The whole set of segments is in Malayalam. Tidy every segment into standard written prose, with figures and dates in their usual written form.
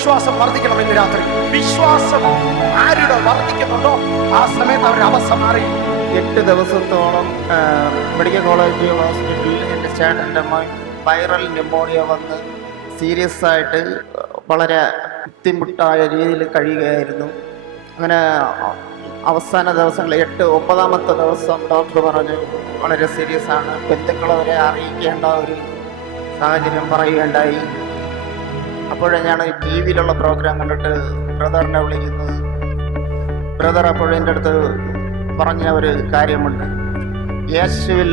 വിശ്വാസം വർദ്ധിക്കണം. ഇന്ന് രാത്രി വിശ്വാസം ആരുടെ വർദ്ധിക്കുന്നുണ്ടോ ആ സമയത്ത് അവരുടെ അവസ്ഥ മാറി. 8 ദിവസത്തോളം മെഡിക്കൽ കോളേജ് ഹോസ്പിറ്റലിൽ എൻ്റെ ചേട്ടൻ്റെ മോൻ വൈറൽ ന്യൂമോണിയ വന്ന് സീരിയസ് ആയിട്ട് വളരെ ബുദ്ധിമുട്ടായ രീതിയിൽ കഴിയുകയായിരുന്നു. അങ്ങനെ അവസാന ദിവസങ്ങളിൽ 9-ാമത്തെ ദിവസം ഡോക്ടർ പറഞ്ഞു വളരെ സീരിയസ് ആണ്, ബന്ധുക്കളവരെ അറിയിക്കേണ്ട ഒരു സാഹചര്യം പറയുകയുണ്ടായി. അപ്പോഴേ ഞാൻ ടി വിയിലുള്ള പ്രോഗ്രാം കണ്ടിട്ട് ബ്രദറിനെ വിളിക്കുന്നത്. ബ്രദർ അപ്പോഴും എൻ്റെ അടുത്ത് പറഞ്ഞ ഒരു കാര്യമുണ്ട്, യേശുവിൽ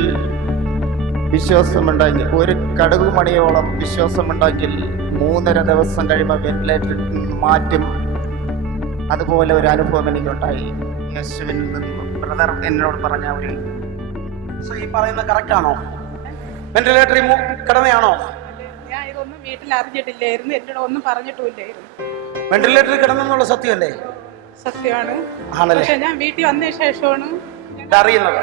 വിശ്വാസമുണ്ടെങ്കിൽ, ഒരു കടുകുമണിയോളം വിശ്വാസമുണ്ടെങ്കിൽ 3.5 ദിവസം കഴിയുമ്പോൾ വെന്റിലേറ്ററിൽ നിന്ന് മാറ്റും. അതുപോലെ ഒരു അനുഭവം എനിക്കുണ്ടായി യേശുവിൽ നിന്ന്. ബ്രദർ എന്നോട് പറഞ്ഞ ഒരു ഈ പറയുന്നത് കറക്റ്റ് ആണോ? വെന്റിലേറ്ററിൽ കിടന്നയാണോ? ഞാൻ ഇതൊന്നും വീട്ടിൽ അറിഞ്ഞിട്ടില്ലായിരുന്നു, എന്നോട് ഒന്നും പറഞ്ഞിട്ടുമില്ലായിരുന്നു. വെന്റിലേറ്ററിൽ കിടന്നുള്ള സത്യമല്ലേ? സത്യമാണ്. ആണല്ലേ? പക്ഷെ ഞാൻ വീട്ടിൽ വന്ന ശേഷമാണ് അറിയുന്നത്.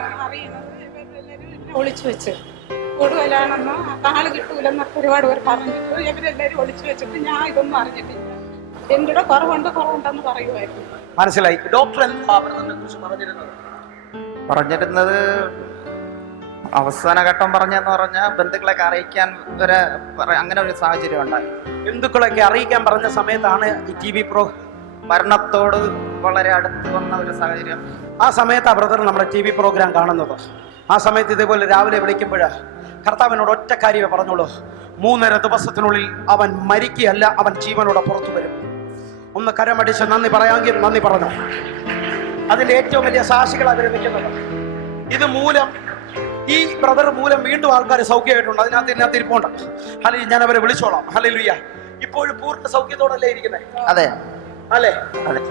ഇവരെല്ലാവരും എന്നെ ഒളിച്ചു വെച്ച് കൂടുതലാണെന്നോ കാള് കിട്ടൂലെന്നൊക്കെ ഒരുപാട് പേർ പറഞ്ഞിട്ട് ഇവരെല്ലാവരും ഒളിച്ചു വെച്ചിട്ട് ഞാൻ ഇതൊന്നും അറിഞ്ഞിട്ടില്ല. എൻ്റെ കുറവുണ്ടെന്ന് പറയുമായിരുന്നു. മനസ്സിലായി. ഡോക്ടർ എന്താ പറഞ്ഞിരുന്നത്? അവസാന ഘട്ടം പറഞ്ഞെന്ന് പറഞ്ഞാൽ ബന്ധുക്കളൊക്കെ അറിയിക്കാൻ വരെ അങ്ങനെ ഒരു സാഹചര്യം ഉണ്ടായി. ബന്ധുക്കളൊക്കെ അറിയിക്കാൻ പറഞ്ഞ സമയത്താണ് ഈ ടി വി മരണത്തോട് വളരെ അടുത്ത് വന്ന ഒരു സാഹചര്യം. ആ സമയത്ത് ആ ബ്രദർ നമ്മുടെ ടി വി പ്രോഗ്രാം കാണുന്നത്. ആ സമയത്ത് ഇതേപോലെ രാവിലെ വിളിക്കുമ്പോഴാ കർത്താവിനോട് ഒറ്റ കാര്യമേ പറഞ്ഞോളൂ, 3.5 ദിവസത്തിനുള്ളിൽ അവൻ മരിക്കുകയല്ല, അവൻ ജീവനോടെ പുറത്തു വരും. ഒന്ന് കരമടിച്ച് നന്ദി പറയാമെങ്കിൽ നന്ദി പറഞ്ഞു. അതിന്റെ ഏറ്റവും വലിയ സാക്ഷികൾ അവർ നിൽക്കുന്നത്. ഇത് മൂലം, ഈ ബ്രദർ മൂലം വീണ്ടും ആൾക്കാർ സൗഖ്യമായിട്ടുണ്ട്. ഇതിനകത്ത് ഇരിപ്പുണ്ട്. അല്ലെങ്കിൽ ഞാൻ അവരെ വിളിച്ചോളാം. ഹല്ലേലൂയ. ഇപ്പോഴും പൂർണ്ണ സൗഖ്യത്തോടല്ലേ ഇരിക്കുന്നത്? അതെ അല്ലേ?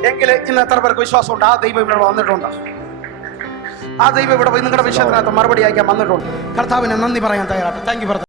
എങ്കിൽ ഇന്ന് എത്ര പേർക്ക് വിശ്വാസമുണ്ട് ആ ദൈവം ഇവിടെ വന്നിട്ടുണ്ട്? ആ ദൈവം ഇവിടെ നിങ്ങളുടെ വിഷയത്തിനകത്ത് മറുപടി അയക്കാൻ വന്നിട്ടുണ്ട്. കർത്താവിനെ നന്ദി പറയാൻ തയ്യാറാണ്. Thank you brother.